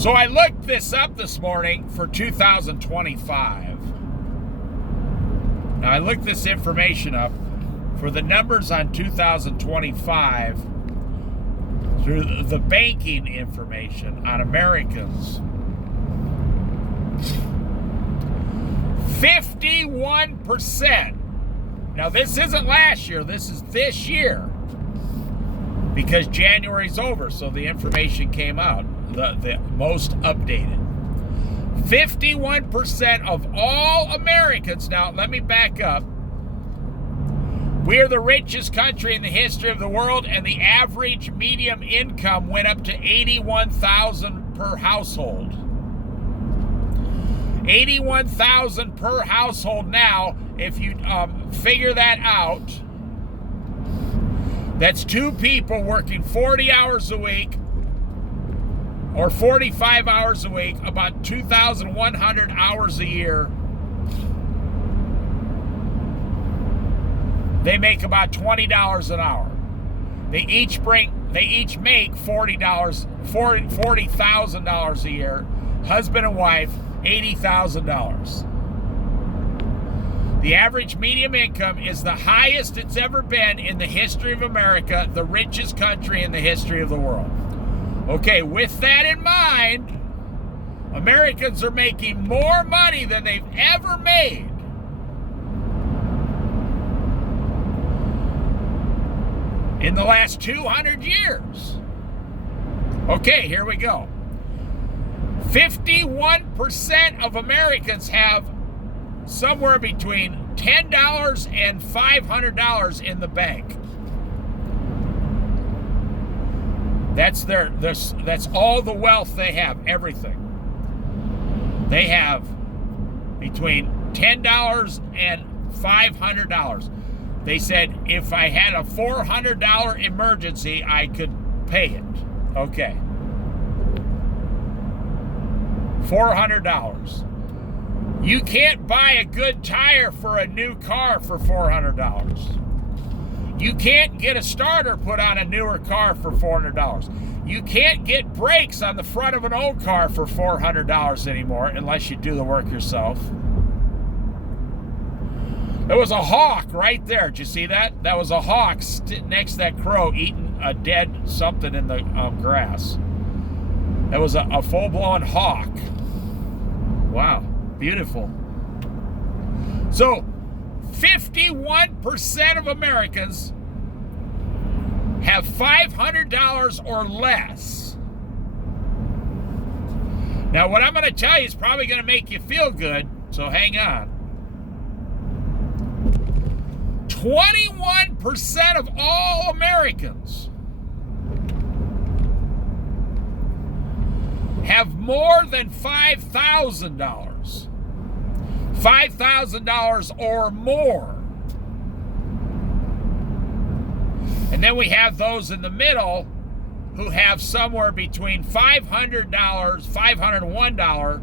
So I looked this up this morning for 2025. Now I looked this information up for the numbers on 2025 through the banking information on Americans. 51%. Now this isn't last year, this is this year. Because January's over, so the information came out, the most updated. 51% of all Americans, now let me back up. We are the richest country in the history of the world, and the average median income went up to $81,000 per household. $81,000 per household now. If you figure that out, that's two people working 40 hours a week or 45 hours a week, about 2,100 hours a year. They make about $20 an hour. They each make $40,000 a year. Husband and wife, $80,000. The average median income is the highest it's ever been in the history of America, the richest country in the history of the world. Okay, with that in mind, Americans are making more money than they've ever made. In the last 200 years. Okay, here we go. 51% of Americans have somewhere between $10 and $500 in the bank. That's that's all the wealth they have, everything. They have between $10 and $500. They said if I had a $400 emergency, I could pay it. Okay. $400. You can't buy a good tire for a new car for $400. You can't get a starter put on a newer car for $400. You can't get brakes on the front of an old car for $400 anymore unless you do the work yourself. There was a hawk right there. Did you see that? That was a hawk next to that crow eating a dead something in the grass. That was a full-blown hawk. Wow, beautiful. So, 51% of Americans have $500 or less. Now, what I'm going to tell you is probably going to make you feel good, so hang on. 21% of all Americans have more than $5,000. $5,000 or more. And then we have those in the middle who have somewhere between $501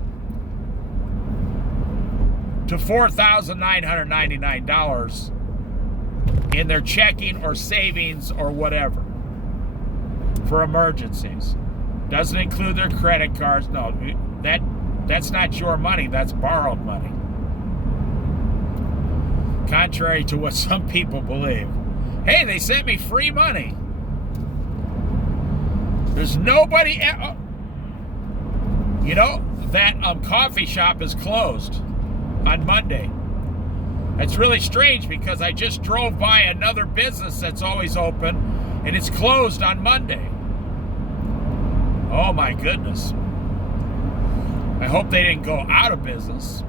to $4,999 in their checking or savings or whatever for emergencies. Doesn't include their credit cards. No, that's not your money. That's borrowed money. Contrary to what some people believe. Hey, they sent me free money. There's nobody. You know, that coffee shop is closed on Monday. It's really strange because I just drove by another business that's always open, and it's closed on Monday. Oh my goodness. I hope they didn't go out of business.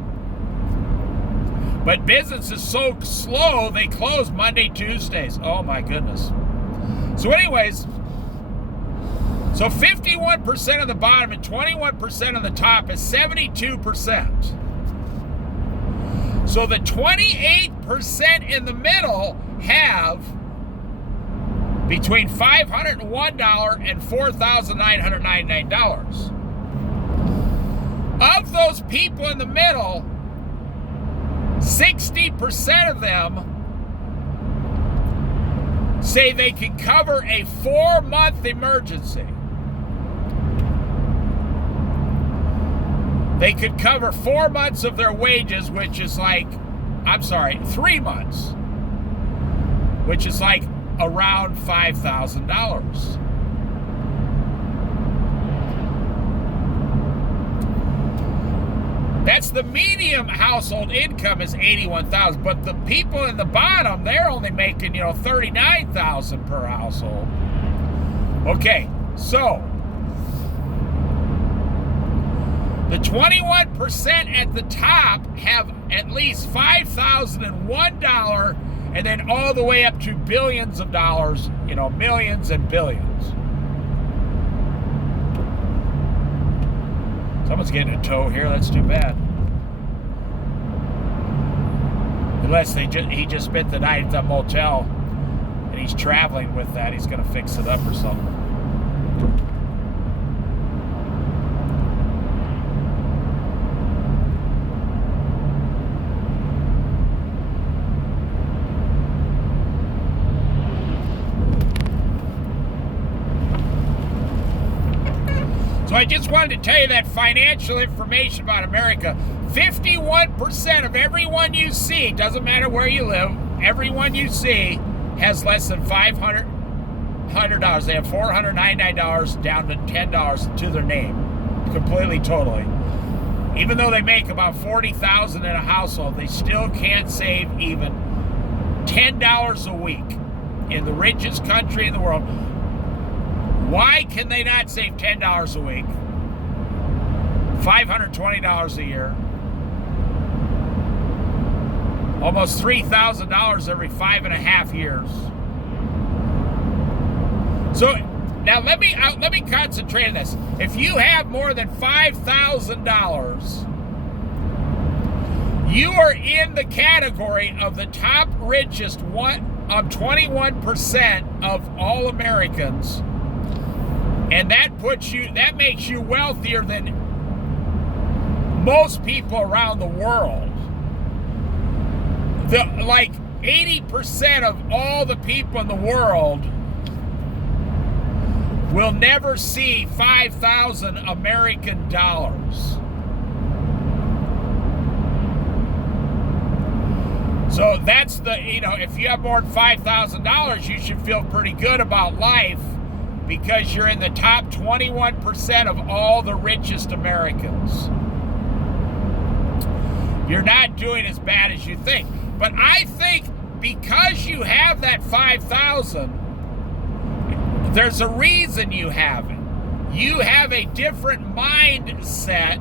But business is so slow, they close Monday, Tuesdays. Oh my goodness. So anyways, so 51% on the bottom and 21% on the top is 72%. So the 28% in the middle have between $501 and $4,999. Of those people in the middle, 60% of them say they can cover a 4-month emergency. they could cover 4 months of their wages, which is like, 3 months, which is like around $5,000. That's the medium household income is $81,000, but the people in the bottom, they're only making, $39,000 per household. Okay, so the 21% at the top have at least $5,001, and then all the way up to billions of dollars, millions and billions. Someone's getting a tow here. That's too bad. Unless he just spent the night at the motel and he's traveling with that. He's going to fix it up or something. So I just wanted to tell you that financial information about America. 51% of everyone you see, doesn't matter where you live, everyone you see has less than $500. They have $499 down to $10 to their name, completely, totally. Even though they make about $40,000 in a household, they still can't save even $10 a week in the richest country in the world. Why can they not save $10 a week? $520 a year. Almost $3,000 every 5.5 years. So now let me concentrate on this. If you have more than $5,000, you are in the category of the top richest 21% of all Americans. And that makes you wealthier than most people around the world. Like 80% of all the people in the world will never see 5,000 American dollars. So that's if you have more than $5,000, you should feel pretty good about life, because you're in the top 21% of all the richest Americans. You're not doing as bad as you think. But I think because you have that 5,000, there's a reason you have it. You have a different mindset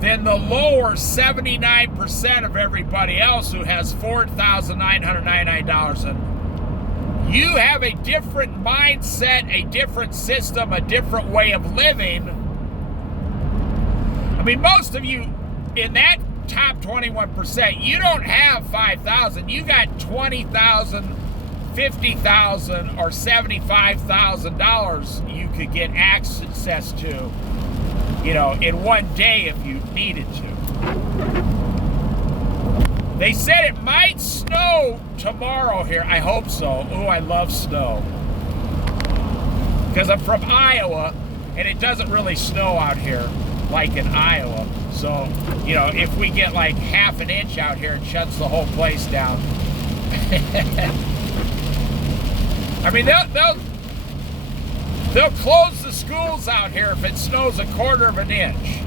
than the lower 79% of everybody else who has $4,999 in. You have a different mindset, a different system, a different way of living. I mean, most of you in that top 21%, you don't have 5,000. You got $20,000, $50,000, or $75,000 you could get access to, in one day if you needed to. They said it might snow tomorrow here. I hope so. Ooh, I love snow. Because I'm from Iowa, and it doesn't really snow out here like in Iowa. So, if we get like half an inch out here, it shuts the whole place down. I mean, they'll close the schools out here if it snows 1/4 of an inch.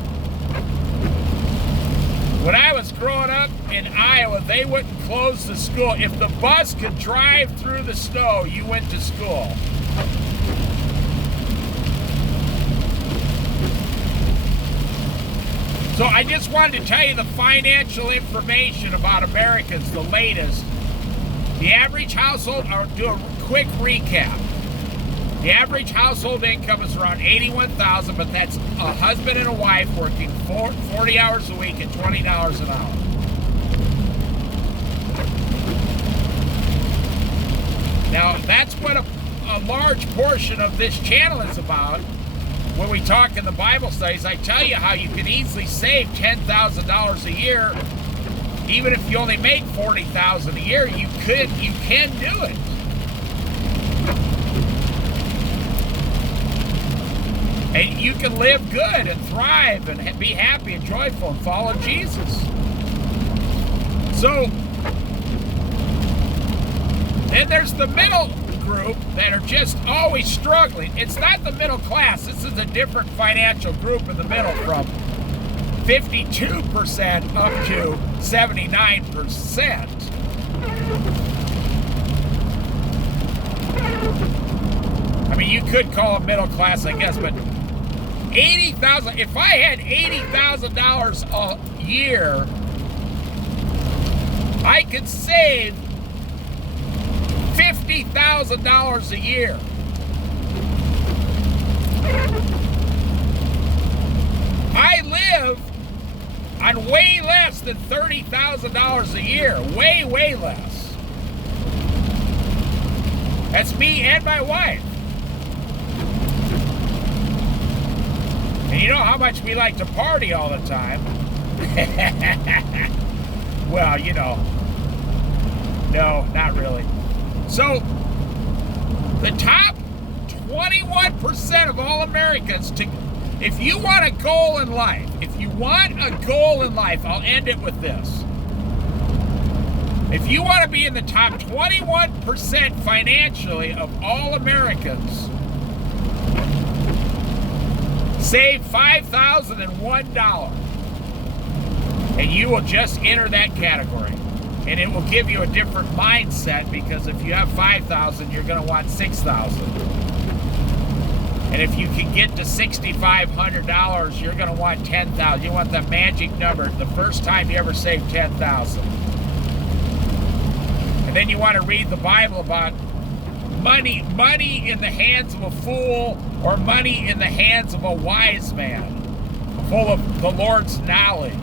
When I was growing up in Iowa, they wouldn't close the school. If the bus could drive through the snow, you went to school. So I just wanted to tell you the financial information about Americans, the latest. The average household, I'll do a quick recap. The average household income is around $81,000, but that's a husband and a wife working 40 hours a week at $20 an hour. Now, that's what a large portion of this channel is about. When we talk in the Bible studies, I tell you how you can easily save $10,000 a year. Even if you only make $40,000 a year, you can do it. And you can live good and thrive and be happy and joyful and follow Jesus. So, then there's the middle group that are just always struggling. It's not the middle class. This is a different financial group in the middle, from 52% up to 79%. I mean, you could call them middle class, I guess, but $80,000. If I had $80,000 a year, I could save $50,000 a year. I live on way less than $30,000 a year. Way, way less. That's me and my wife. And you know how much we like to party all the time. Well, you know. No, not really. So, the top 21% of all Americans, if you want a goal in life, I'll end it with this. If you want to be in the top 21% financially of all Americans, save $5,001, and you will just enter that category. And it will give you a different mindset, because if you have $5,000, you're going to want $6,000. And if you can get to $6,500, you're going to want $10,000. You want the magic number, the first time you ever save $10,000. And then you want to read the Bible about money in the hands of a fool, or money in the hands of a wise man, full of the Lord's knowledge.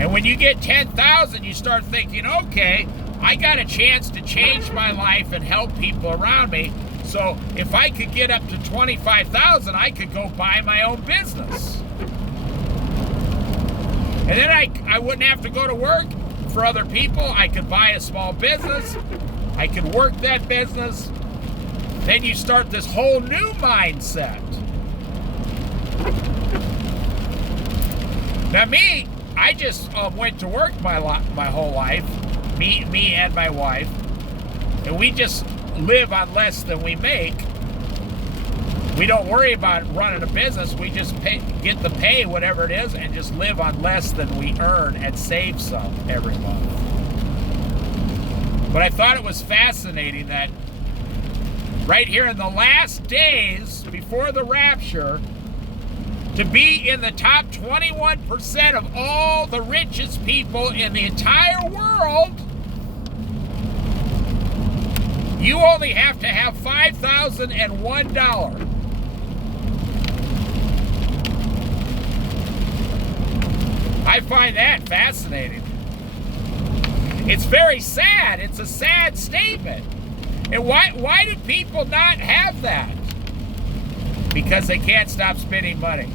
And when you get $10,000, you start thinking, okay, I got a chance to change my life and help people around me. So if I could get up to $25,000, I could go buy my own business. And then I wouldn't have to go to work for other people. I could buy a small business. I could work that business. Then you start this whole new mindset. Now me, I just went to work my whole life, me and my wife, and we just live on less than we make. We don't worry about running a business. We just get the pay, whatever it is, and just live on less than we earn and save some every month. But I thought it was fascinating that right here in the last days before the rapture, to be in the top 21% of all the richest people in the entire world, you only have to have $5,001. I find that fascinating. It's very sad. It's a sad statement. And why do people not have that? Because they can't stop spending money.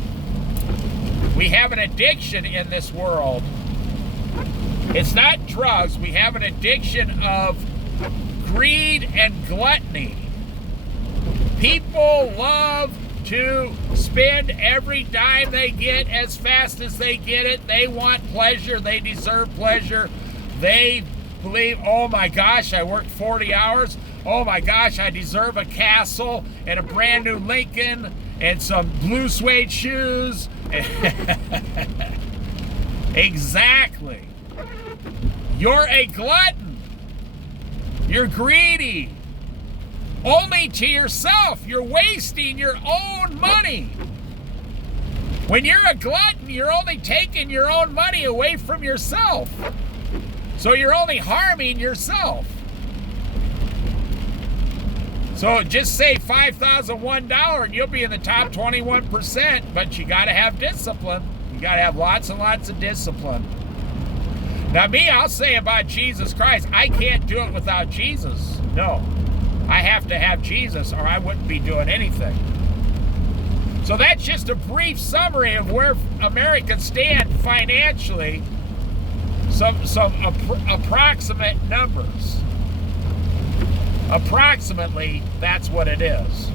We have an addiction in this world. It's not drugs. We have an addiction of greed and gluttony. People love to spend every dime they get as fast as they get it. They want pleasure. They deserve pleasure. They believe, oh my gosh, I worked 40 hours. Oh my gosh, I deserve a castle and a brand new Lincoln and some blue suede shoes. Exactly. You're a glutton. You're greedy. Only to yourself. You're wasting your own money. When you're a glutton, you're only taking your own money away from yourself. So you're only harming yourself. So just say $5,001 and you'll be in the top 21%, but you got to have discipline. You got to have lots and lots of discipline. Now me, I'll say about Jesus Christ, I can't do it without Jesus. No, I have to have Jesus or I wouldn't be doing anything. So that's just a brief summary of where Americans stand financially. Some approximate numbers. Approximately, that's what it is.